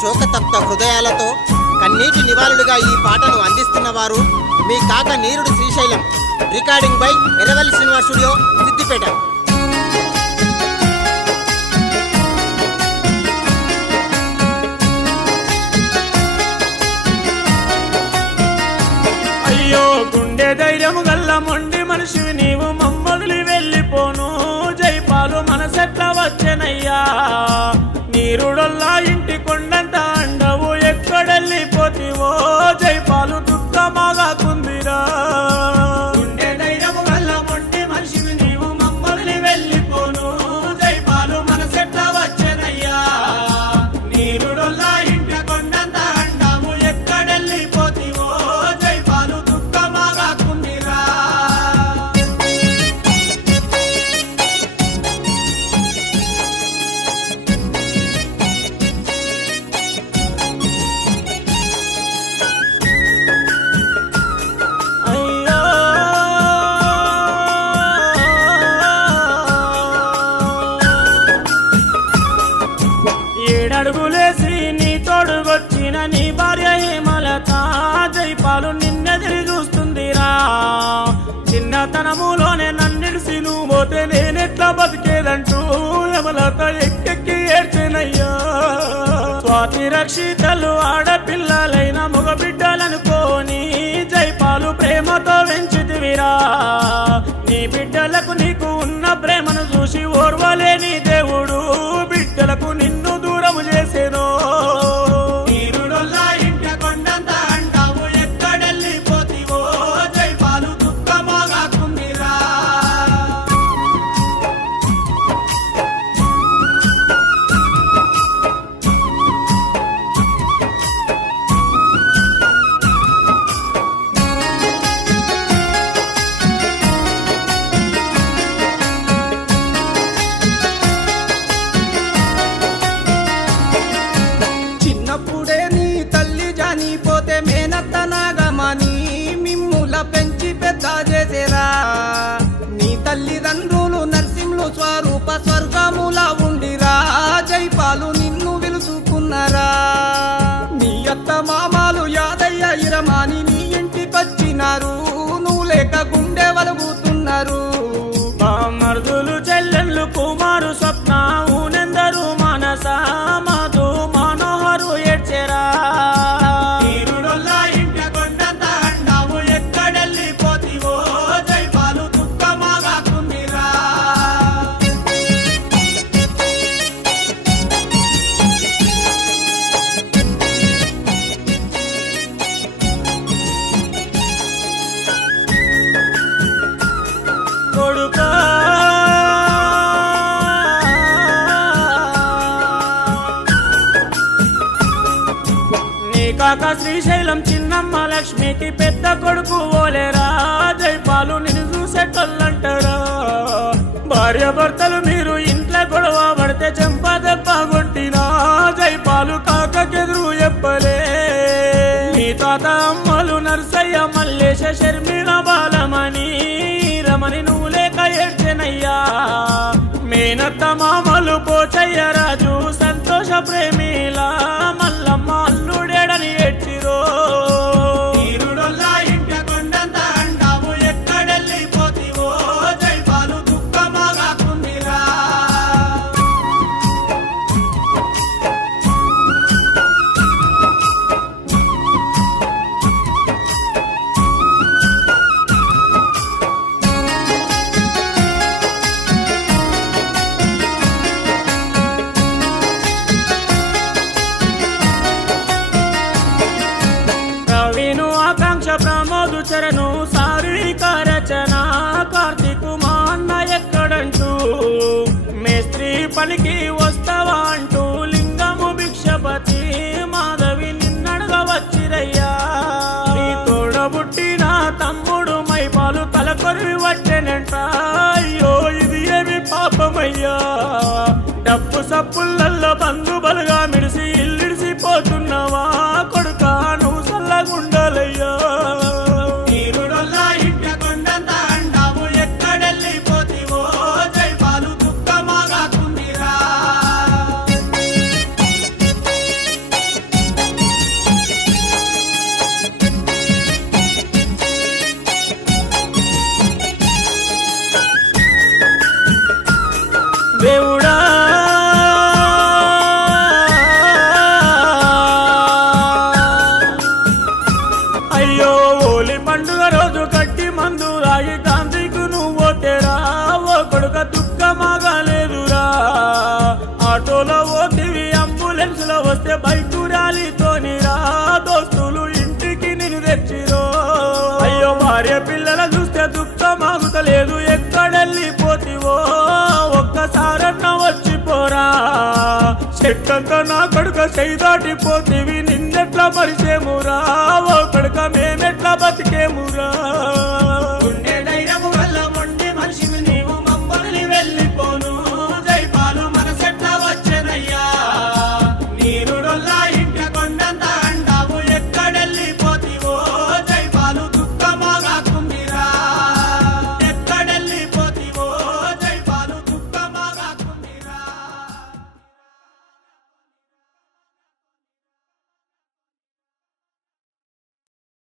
శోకతప్త హృదయాలతో కన్నీటి నివాళులుగా ఈ పాటను అందిస్తున్నవారు మీ కాక నీరుడు Srisailam. Recording by Erravalli Srinivas studio, Siddipet. అయ్యో గుండె ధైర్యము గల్ల మొండి మనిషి నీవు మమ్మల్ని వెళ్ళిపోను జైపాలు మనసెట్ల వచ్చెనయ్యా నీరుడొల్లా ఇంటి కొండంత అండవు ఎక్కడెళ్ళిపోతివో జైపాలు దుఃఖమాగా కుందిరా గుండె ధైర్యము గల్ల మొండి మనిషి నీవు మమ్మల్ని వెళ్ళిపోను జైపాలు మనసెట్ల వచ్చెనయ్యా నీరుడొల్లా ఇంటి కొండంత అండవు ఎక్కడెళ్ళిపోతివో జైపాలు దుఃఖమాగా కుందిరా ఏడడుగులేసి నీ తోడుగొచ్చిన నీ భార్య హేమలత జైపాలు నిన్నెదిరి చూస్తుందిరా చిన్నతనములోనే నన్నిడిసి నువ్వు పోతే నేనెట్లా బతికేదంటూ హేమలత ఎక్కెక్కి ఏడ్చెనయ్యా స్వాతి రక్షితలు ఆడపిల్లలైన మగ బిడ్డలనుకోని జైపాలు ప్రేమతో పెంచితివిరా నీ బిడ్డలకు నీకు ఉన్న ప్రేమను చూసి ఓర్వలేని దేవుడు బిడ్డలకు నిన్ను దూరము చేసేనో నీరుడొల్లా ఇంట కొండంత అంటావు ఎక్కడెళ్ళిపోతివో జైపాలు దుఃఖమాగా కుందిరా చిన్నప్పుడే నీ తల్లి జానిపోతే మేనత్త నాగమని మిమ్ముల పెంచి పెద్ద చేసేరా నీ తల్లిదండ్రులు నరసింహులు స్వరూప స్వర్గములా ఉండిరా జైపాలు నిన్ను పిలుచుకున్నారా నీ అత్త మామాలు యాదయ్య ఇరమాని నీ ఇంటికొచ్చినారు నువ్వు లేక గుండె వలుగుతున్నారు మరుదులు చెల్లెళ్ళు కుమారు స్వప్న ఊనెందరు మనస మధు మనోహరు ఏడ్చెరా నీరుడొల్లా ఇంట కొండంత అండావు ఎక్కడెళ్ళిపోతివో జైపాలు దుఃఖమాగా కుందిరా కొడుకా నీ కాక శ్రీశైలం చిన్నమ్మ లక్ష్మికి పెద్ద కొడుకు ఓలేరా జైపాలు నిన్ను చూసేటోళ్ళంటారా భార్య భర్తలు మీరు ఇంట్లో గొడవ పడితే చెంప దెబ్బ కొట్టినా జైపాలు కాకెదురు చెప్పలే నీ తాత అమ్మలు నర్సయ్య మల్లేశ షర్మిల బాలమణి రమణి నువ్వు లేక ఏడ్చెనయ్యా మేనత్త మామలు పోచయ్య రాజు సంతోష ప్రేమిలా మల్లమ్మ అల్లుడేడని ఏడ్చిరో నీరుడొల్లా ఇంట కొండంత అండావు ఎక్కడెళ్ళిపోతివో జైపాలు దుఃఖమాగా కుందిరా ప్రవీణు ఆకాంక్ష ప్రమోదు చరణు సారిక రచన కార్తీకు మా అన్న ఎక్కడంటూ మేస్త్రి పనికి వస్తావా అంటూ లింగము భిక్షపతి మాధవి నిన్నడగ వచ్చిరయ్యా నీ తోడబుట్టిన తమ్ముడు మైపాలు తలకొరి వచ్చెనంట అయ్యో ఇది ఏమి పాపమయ్యా డప్పు సప్పులల్లో బంధు బలుగా మిడిసి ఇల్లిడిసిపోతున్నావా కొడుకా నువ్వు సల్లగుండాలయ్యా నీరుడొల్లా ఇంట కొండంత అండావు ఎక్కడెళ్ళిపోతివో జైపాలు దుఃఖమాగా కుందిరా అయ్యో హోలీ పండుగ రోజు కట్టి మందు రాయి గాంధీకు నువ్వు పోతేరా ఓ కొడుక దుఃఖమాగలేదురా ఆటోలో పోతివి అంబులెన్స్ లో వస్తే బైకు ర్యాలీతోనిరా దోస్తులు ఇంటికి నిన్ను తెచ్చిరో అయ్యో భార్య పిల్లల చూస్తే దుఃఖమాగుతలేదు ఎక్కడెళ్ళిపోతివో ఒక్కసారన్న వచ్చిపోరా చెట్టంతా నా కొడుక చేయి దాటిపోతివి నిన్నెట్లా మరిచేమురా ఓ కొడుక మేమెట్లా